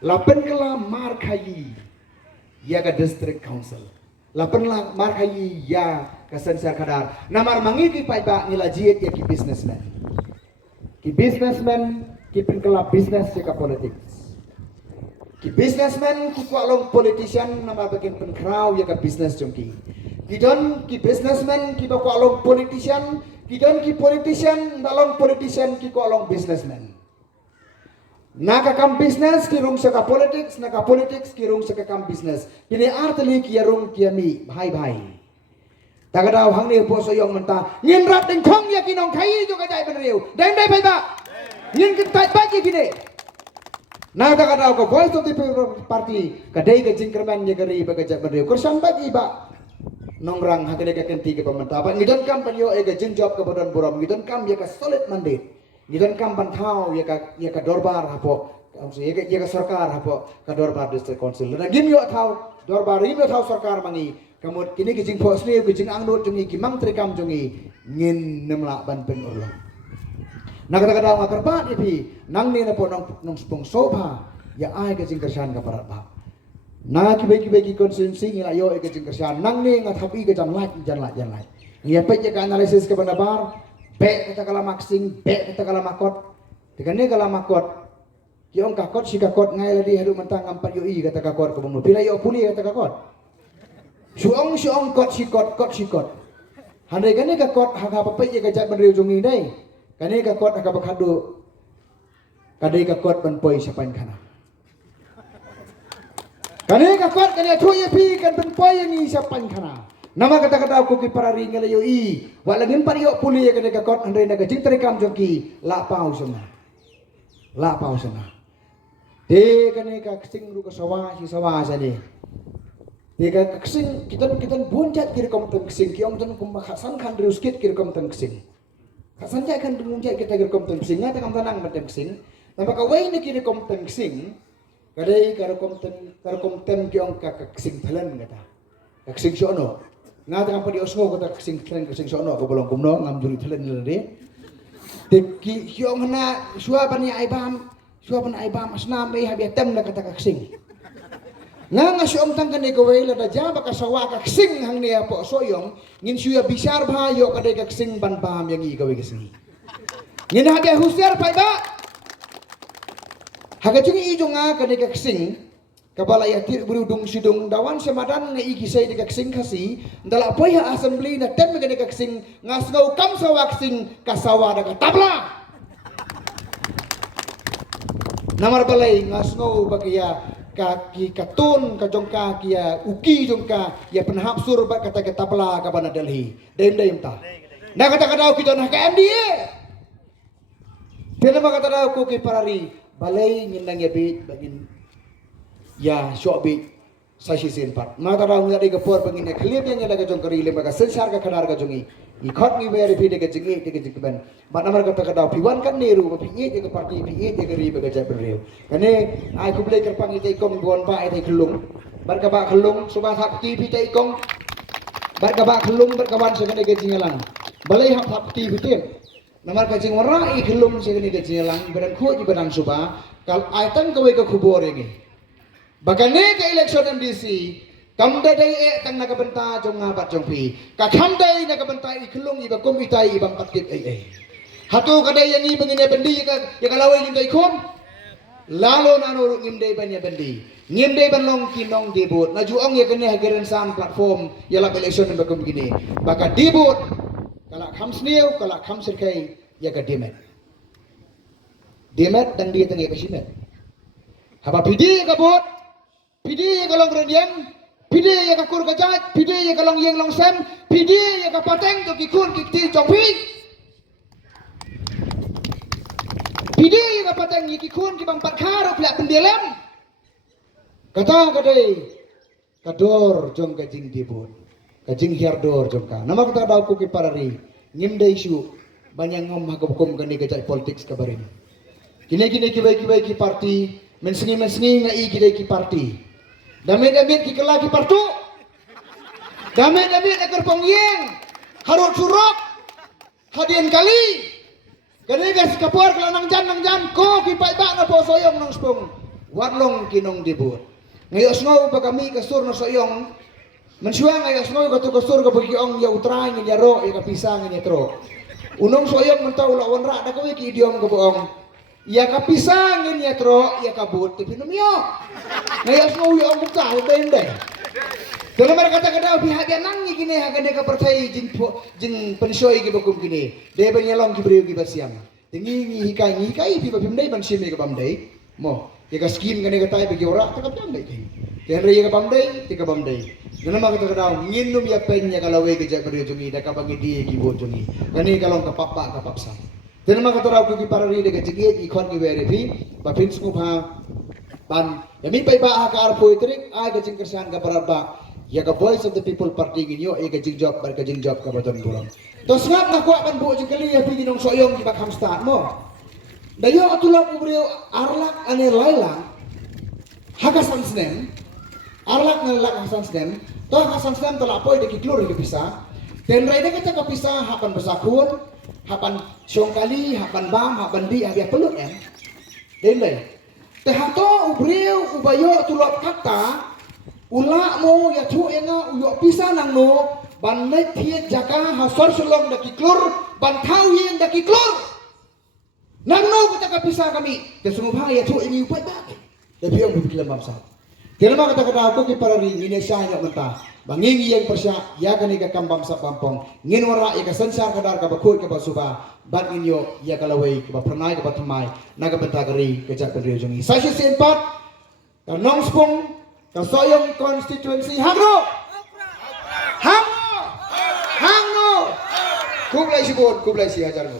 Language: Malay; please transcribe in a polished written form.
Lapan kala markayi ya ka district council. Lapan la markayi ya ka sensar kadar. Namar mangi ki paiba nila jiet ya ki businessman. Ki businessman ki penkala business ya ka politics. Ki businessman ku kualong politician nama bagian penkrau ya ka business jongki. Kidon ki businessman ki ba kualong politician, kidon ki politician dalong politician ki kualong businessman. Naka kam business kirung saka politics, naka politics kirung saka kam business. Kini arteli kirung kiami bhai. Tagadaw hang ni po so yong menta. Ngin rat ding thong ya kinong khai jo ka jai ben riu. Dai dai bhai ba. Ngin kin tai ba ki kini. Na tagadaw ko voice of the party kadai ka jingkerman ya gari ba ka jai ben riu. Kursan ba ki ba. Nongrang hakene ka kenti ke pementa. Ba ngidon kam panyo e ka jin job ka bodon borom. Ngidon kam ya ka solid mandate. Gidan kam bantau ya ka dorbar hapo ya ka sarkar hapo ka dorbar district council na gim yo thau dorbar rim yo thau sarkar mangi kamot kini kijing phosni kijing angnut jungi kimang trikam jungi ngin nemla ban pen urlo na kata kata ngakar pat ipi nang ni na po nong spong soba ya ai kijing kersan ka parat ba na ki konsensi ngila yo kijing kersan nang ni ngathapi ka jan lait ya pe ka analisis ka banabar be kata kala maksing, be kata kala makot. Dekane kala makot. Kiong kakot si kakot ngai ladi hadu mentang ampat yo i kata kakot ke bungnu. Pila yo puli kata kakot. Suong kot si kot. Handai kane kakot hak apa pe ye gajat benriu jungi dai. Kane kakot hak apa kadu. Kadai kakot ban poi sapan kana. Kane kakot kane thu ye pi kan ban poi ni sapan kana. Nama kata-kata aku ki para ringal yo i. Walangin par yo puli ya kene kakot andai naga jing terikam jongki la pau sana. De kene ka kesing ru ka sawah si sawah sani. De ka kesing kita bunjat kiri kom teng kesing kiong ten kum khasan kan rius kit kiri kom teng kesing. Khasan ja kan bunjat kita kiri kom teng kesing ngata kam tanang teng kesing. Nama ka wai ni kiri kom teng kesing. Kadai karo kom tem kiong ka kesing thalen kata. Ka kesing sono. Nga tengah padi osmo kata kesing sono ko bolong kumno ngam juri thelen lede teki hiong na suapan aibam asnam ei habi tem na kata kesing nga siom tang kane ko wei lada ja baka sawa ka kesing hang ne po soyong ngin suya bisar ba yo kadai ka kesing ban pam yang i gawe kesing ngin habi husiar pai ba haga jungi ijo nga kadai ka kesing kabala ya tir berudung sidung dawan semadan ngai kisai de kesing kasi ndala poya assembly na tem ngene kesing ngasngau kam sawa kesing kasawa da tabla namar balai ngasngau bagia kaki katun ka jongka kia uki jongka ya penhap sur ba kata ke tabla ka bana delhi dem ta na kata kata kita na ka MDA tena kata kata ko ki parari balai ngindang ya bit bagin ya shobi sashi sin part mata ra ngari ga por pangine khliep yang laga jong kari le maga sensar ka khadar ga jongi I khot ni veri phi de ga jingi de ga jikban ba namar ka ta da piwan kan neru ba phi de ga parti phi de ga ri ba ga ja bereu kane ai ku ble kar pangi te kom gon ba ai te khulung bar ka ba khulung suba sakti phi te kom bar ka ba khulung bar ka wan se ga jingalang balai hak sakti phi te namar ka jing wara I khulung se ga jingalang badan khu ji badan suba kal ai tan ka we ka khubor ngi Bagane ke election MDC kamda dai tang naga benta jong ngabat jong pi ka kamdai naga benta I khulung I ba kom itai bang patit ai hatu kadai yang I bangine bendi ya kalawai ni dai khom lalo nanu ngim dai banya bendi ngim dai ban long kinong debut na juong ya kene hageren sam platform ya la election ba kom gini baka debut kala kham sniu kala kham sirkai ya ka demet dang dia tang ya kasimet haba pidi kabut pidi kalong rendian pidi ya kakur kajat pidi ya kalong yeng long sem pidi ya kapateng to kikun kikti jongpi pidi ya kapateng kikun kibang patkar plak pendelem kata kadai kador jong kajing dibut kajing hiardor jong ka nama kata dau ku ki parari ngimde isu banyak ngom hakum kani kajat politik kabarin kini kibai ki parti mensengi ngai ki parti Dame ki kelaki partu. Dame ekor pongyeng. Harut surok. Hadian kali. Kene gas kapor kelanang jan ko ki pai ba na po soyong nang spong. watlong kinong dibut. Ngayos ngo pa kami kasur no soyong mensuang ngayos ngo katu kasur ka bagiong ya utray ni yaro ya kapisang ni tro. Unong soyong mentaw lawan ra da kawi ki idiom ka boong. Ya kapisang ni tro ya kabut ti pinumyo. Ngayos ngo ya muka hindai. Dalam mereka kata kada pihak dia nangi kini hagan dia percaya jin pensoy ki bakum kini. Dia benyalong ki beriu ki bersiam. Tingi hikai pi bapimdai ban simi ka bamdai. Mo ya ka skim kani kata bagi ora ta ka bamdai ki. Ken ri ka bamdai ti ka bamdai. Dalam mereka kata nginum ya penya kalau we ke jak beriu jungi da ka bangi di ki bo jungi. Kani kalong ka papa ka papsa. Dalam mereka kata ki parari de ka jigit ikon ki were pi bapin sumupha ban yami pai ba ka arpo itrik ai ka jingkersan ka paraba. Ya ka voice of the people party ginyo e ka job bar ka job ka baton burong. Tos ngap na kuat ban bu jikali ya pi ginong soyong ki bakam start mo. Dayo atulak ubreo arlak ane lailang. Hakasan snem. Arlak ne lak hasan snem. To hasan snem to lapoy de ki klur ki pisah. Den rai de ka pisah hapan besakun, hapan syongkali, hapan bam, hapan di habia pelut en. Den lai. Te hato ubreo ubayo tulak kata ulak mo ya cu nga uyo pisa nang no ban net hiet jaka hasor sulong daki klur ban tau yen daki klur nang no kita ka pisa kami te sumubha ya cu ini upat ba de biong bibikilam bamsa kelama kata kata aku ki parari ngine sya nya menta bangingi yang persya ya kani ka kambam sa pampong ngin wara ya ka sensar kadar ka bakut ka basuba ban inyo ya kalawai ka pranai ka batamai naga betagari ka jak pedri jongi sasya sempat ka nongspong Kasoyong constituency hangno hangno kublai si hajar mo